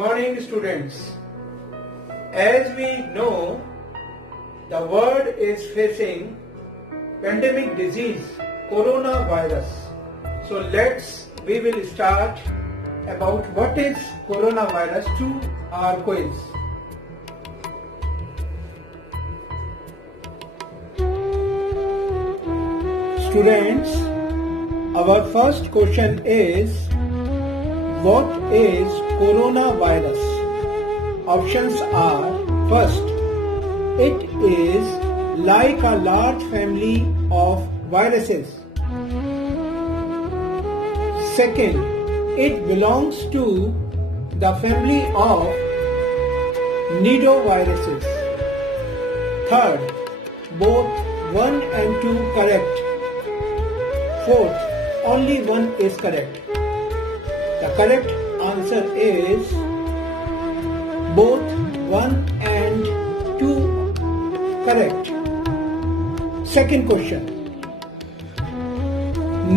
morning, students. As we know, the world is facing pandemic disease, coronavirus. So we will start about what is coronavirus to our quiz. Students, our first question is, what is coronavirus? Options are, first, it is like a large family of viruses. Second, it belongs to the family of nidoviruses. Third, both 1 and 2 correct. Fourth, only one is correct. The correct answer is both 1 and 2 correct. Second question.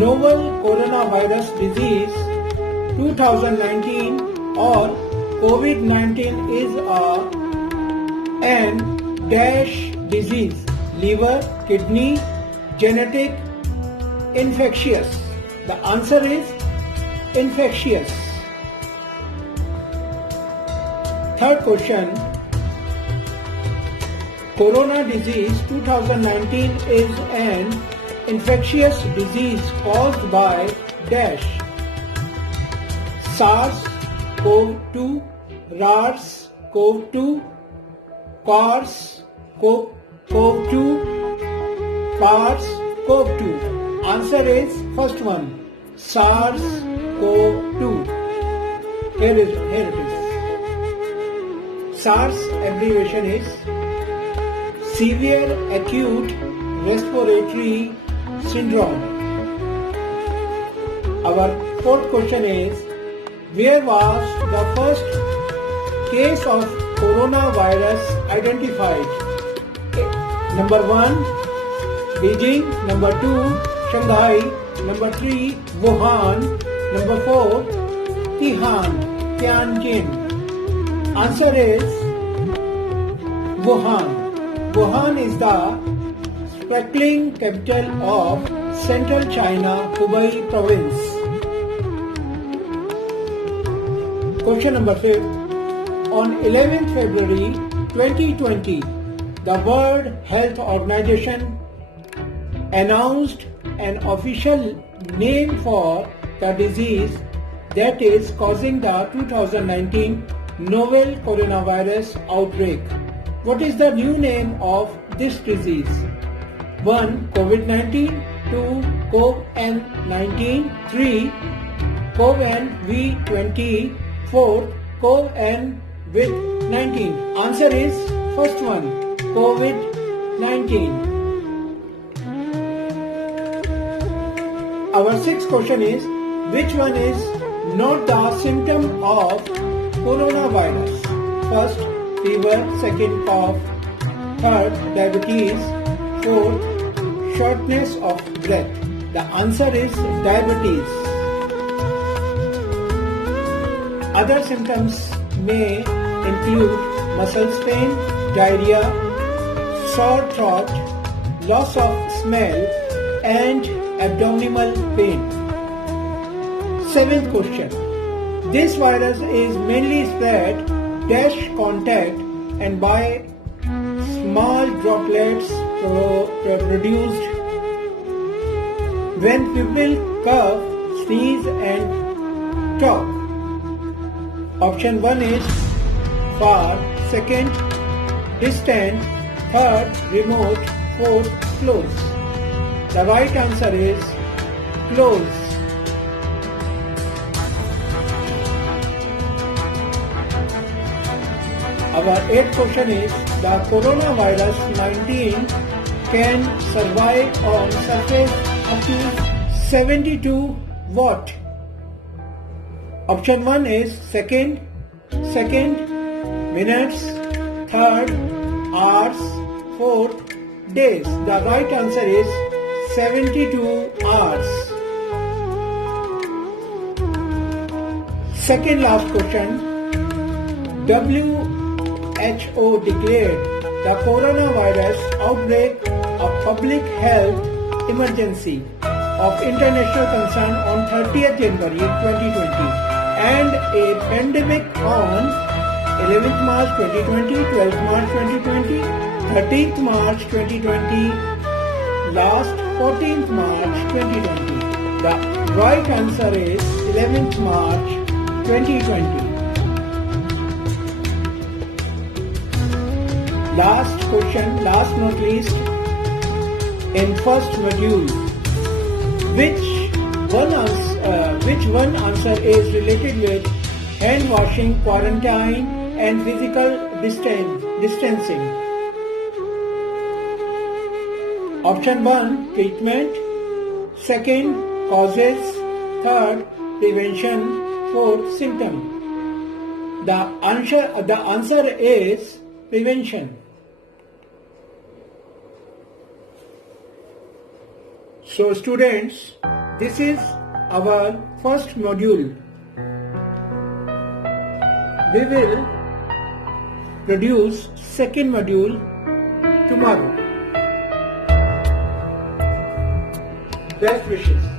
Novel coronavirus disease 2019 or COVID-19 is an dash disease, liver, kidney, genetic, infectious. The answer is infectious. Third question. Corona disease 2019 is an infectious disease caused by dash. SARS-CoV-2, RARS-CoV-2, CORS-CoV-2, SARS-CoV-2. Answer is first one, SARS-CoV-2. Here it is. SARS abbreviation is Severe Acute Respiratory Syndrome. Our fourth question is, where was the first case of coronavirus identified? Number 1, Beijing. Number 2, Shanghai. Number 3, Wuhan. Number 4, Tianjin. Answer is Wuhan. Wuhan is the sparkling capital of central China, Hubei province. Question number 5. On 11th February 2020, the World Health Organization announced an official name for the disease that is causing the 2019 novel coronavirus outbreak. What is the new name of this disease? 1. COVID-19, 2. CoV-19, 3. CoV-V20, 4. CoV-19. Answer is first one, COVID-19. Our sixth question is, which one is not the symptom of coronavirus? First, fever. Second, cough. Third, diabetes. Fourth, shortness of breath. The answer is diabetes. Other symptoms may include muscle pain, diarrhea, sore throat, loss of smell, and abdominal pain. Seventh question. This virus is mainly spread dash contact and by small droplets produced when people cough, sneeze and talk. Option 1 is far, second distant, third remote, fourth close. The right answer is close. Our eighth question is, the coronavirus 19 can survive on surface up to 72 what? Option 1 is second, minutes, third, hours, fourth, days. The right answer is 72 hours. Second last question. WHO declared the coronavirus outbreak a public health emergency of international concern on 30th January 2020 and a pandemic on 11th March 2020, 12th March 2020, 13th March 2020, last 14th March 2020. The right answer is 11th March 2020. Last question, last not least, in first module, which one answer is related with hand washing, quarantine and physical distancing? Option 1, treatment. Second, causes. Third, prevention. Fourth, symptom. The answer is prevention. So students, this is our first module. We will produce second module tomorrow. Best wishes.